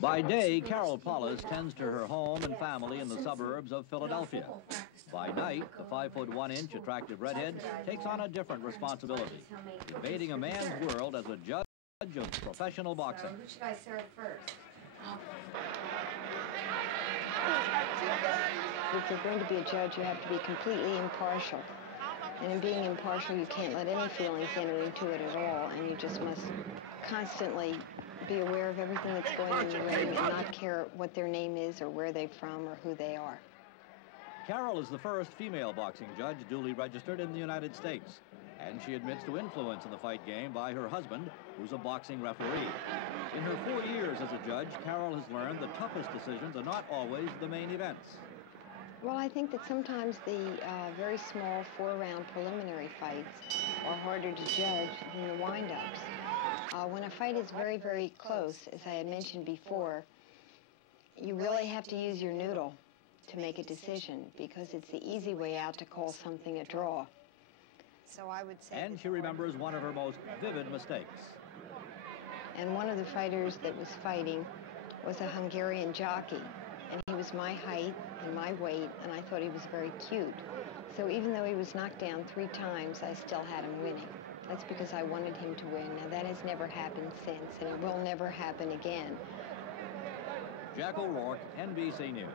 By day, Carol Polis tends to her home and family in the suburbs of Philadelphia. By night, the 5'1" attractive redhead takes on a different responsibility, invading a man's world as a judge of professional boxing. So who should I serve first? If you're going to be a judge, you have to be completely impartial. And in being impartial, you can't let any feelings enter into it at all, and you just must constantly be aware of everything that's going on in the ring and not care what their name is or where they're from or who they are. Carol is the first female boxing judge duly registered in the United States, and she admits to influence in the fight game by her husband, who's a boxing referee. In her 4 years as a judge, Carol has learned the toughest decisions are not always the main events. Well, I think that sometimes the very small 4-round preliminary fights are harder to judge than the wind-ups. When a fight is very, very close, as I had mentioned before, you really have to use your noodle to make a decision, because it's the easy way out to call something a draw. So I would say... And she remembers one of her most vivid mistakes. And one of the fighters that was fighting was a Hungarian jockey, and he was my height and my weight, and I thought he was very cute. So even though he was knocked down 3 times, I still had him winning. That's because I wanted him to win. Now, that has never happened since, and it will never happen again. Jack O'Rourke, NBC News.